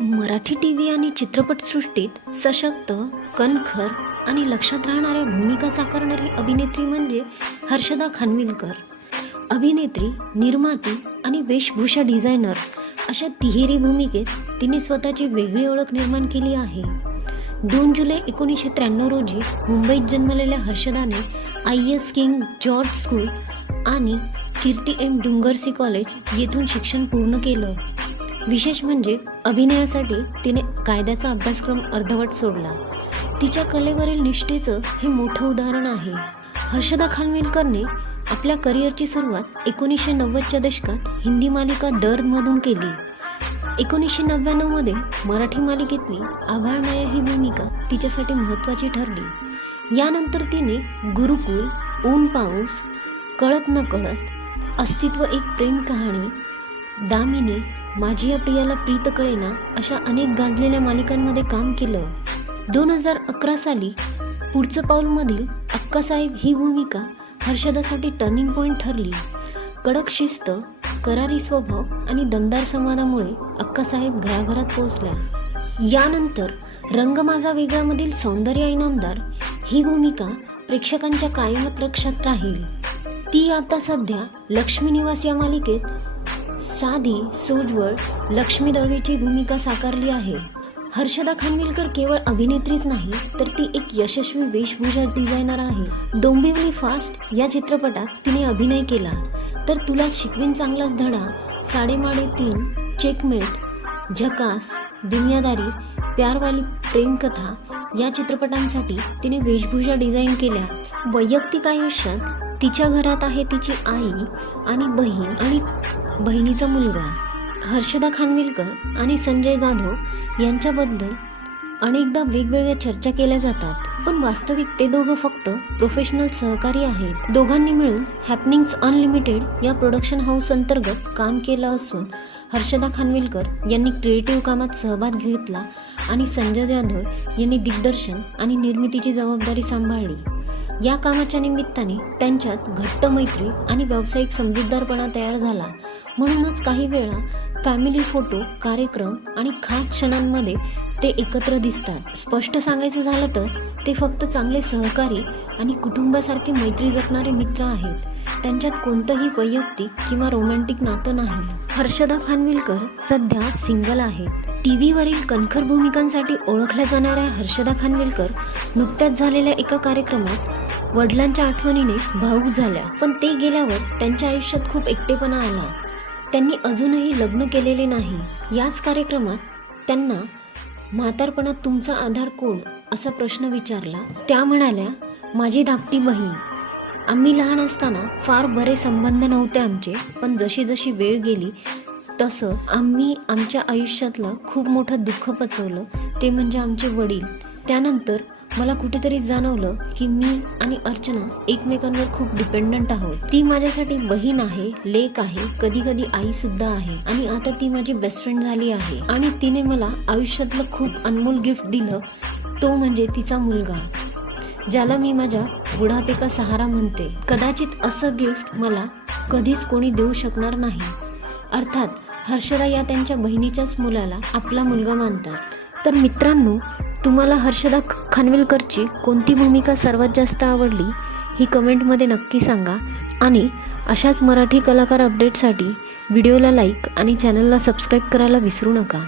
Marathi TV आणि चित्रपटसृष्टीत सशक्त, कणखर आणि लक्षात राहणाऱ्या भूमिका साकारणारी अभिनेत्री म्हणजे हर्षदा खानविलकर. अभिनेत्री, निर्माती आणि वेशभूषा डिझायनर अशा तिहेरी भूमिकेत तिने स्वतःची वेगळी ओळख निर्माण केली आहे. 2 जुलै 1993 रोजी मुंबईत जन्मलेल्या हर्षदाने IS किंग जॉर्ज स्कूल आणि कीर्ती M डुंगरसी कॉलेज येथून शिक्षण पूर्ण केलं. विशेष म्हणजे अभिनयासाठी तिने कायद्याचा अभ्यासक्रम अर्धवट सोडला. तिच्या कलेवरील निष्ठेचं हे मोठं उदाहरण आहे. हर्षदा खानविलकरने आपल्या करिअरची सुरुवात 1990च्या दशकात हिंदी मालिका दर्दमधून केली. 1999मध्ये मराठी मालिकेतली आभाळमाया ही भूमिका तिच्यासाठी महत्त्वाची ठरली. यानंतर तिने गुरुकुल, ऊन पाऊस, कळत न कळत, अस्तित्व एक प्रेम कहाणी, दामिनी, माझी या प्रियाला प्रीत कळेना अशा अनेक गाजलेल्या मालिकांमध्ये काम केलं. 2011 साली पुढचं पाऊलमधील अक्कासाहेब ही भूमिका हर्षदासाठी टर्निंग पॉईंट ठरली. कडक शिस्त, करारी स्वभाव आणि दमदार संवादामुळे अक्कासाहेब घराघरात पोहोचल्या. यानंतर रंग माझा वेगळामधील सौंदर्य इनामदार ही भूमिका प्रेक्षकांच्या कायमच लक्षात राहील. ती आता सध्या लक्ष्मी निवास या मालिकेत साधी, सोज्वळ लक्ष्मी दळवीची भूमिका साकारली आहे. हर्षदा खानविलकर केवळ अभिनेत्रीच नाही तर ती एक यशस्वी वेशभूषा डिझायनर आहे. डोंबिवली फास्ट या चित्रपटात तिने अभिनय केला. तर तुला शिकवीन चांगलाच धडा, साडेमाडे 3, चेकमेट, झकास, दुनियादारी, प्यारवाली प्रेमकथा या चित्रपटांसाठी तिने वेशभूषा डिझाईन केल्या. वैयक्तिक आयुष्यात तिच्या घरात आहे तिची आई आणि बहीण आणि बहिणीचा मुलगा. हर्षदा खानविलकर आणि संजय जाधव यांच्याबद्दल अनेकदा वेगवेगळ्या चर्चा केल्या जातात, पण वास्तविक ते दोघं फक्त प्रोफेशनल सहकारी आहेत. दोघांनी मिळून हॅपनिंग्स अनलिमिटेड या प्रोडक्शन हाऊस अंतर्गत काम केलं असून हर्षदा खानविलकर यांनी क्रिएटिव्ह कामात सहभाग घेतला आणि संजय जाधव यांनी दिग्दर्शन आणि निर्मितीची जबाबदारी सांभाळली. या कामाच्या निमित्ताने त्यांच्यात घट्ट मैत्री आणि व्यावसायिक समजूतदारपणा तयार झाला. म्हणूनच काही वेळा फॅमिली फोटो, कार्यक्रम आणि खास क्षणांमध्ये ते एकत्र दिसतात. स्पष्ट सांगायचं झालं तर ते फक्त चांगले सहकारी आणि कुटुंबासारखे मैत्री जपणारे मित्र आहेत. त्यांच्यात कोणतंही वैयक्तिक किंवा रोमॅन्टिक नातं नाही. हर्षदा खानविलकर सध्या सिंगल आहेत. टीव्हीवरील कणखर भूमिकांसाठी ओळखल्या जाणाऱ्या हर्षदा खानविलकर नुकत्याच झालेल्या एका कार्यक्रमात वडिलांच्या आठवणीने भावूक झाल्या. पण ते गेल्यावर त्यांच्या आयुष्यात खूप एकटेपणा आला. त्यांनी अजूनही लग्न केलेले नाही. याच कार्यक्रमात त्यांना म्हातारपणात तुमचा आधार कोण असा प्रश्न विचारला. त्या म्हणाल्या, माझी धाकटी बहीण. आम्ही लहान असताना फार बरे संबंध नव्हते आमचे, पण जशी जशी वेळ गेली तसं आम्ही आमच्या आयुष्यातलं खूप मोठं दुःख पचवलं, ते म्हणजे आमचे वडील. त्यानंतर मला कुठेतरी जाणवलं की मी आणि अर्चना एकमेकांवर खूप डिपेंडंट आहोत. ती माझ्यासाठी बहीण आहे, लेक आहे, कधी कधी आई सुद्धा आहे आणि आता ती माझी बेस्ट फ्रेंड झाली आहे. आणि तिने मला आयुष्यातलं खूप अनमोल गिफ्ट दिलं, तो म्हणजे तिचा मुलगा, ज्याला मी माझ्या बुढापे का सहारा म्हणते. कदाचित असं गिफ्ट मला कधीच कोणी देऊ शकणार नाही. अर्थात हर्षदा या त्यांच्या बहिणीच्याच मुलाला आपला मुलगा मानतात. तर मित्रांनो, तुम्हाला हर्षदा खानविलकरची कोणती भूमिका सर्वात जास्त आवडली ही कमेंटमध्ये नक्की सांगा. आणि अशाच मराठी कलाकार अपडेटसाठी व्हिडिओला लाईक आणि चॅनलला सबस्क्राईब करायला विसरू नका.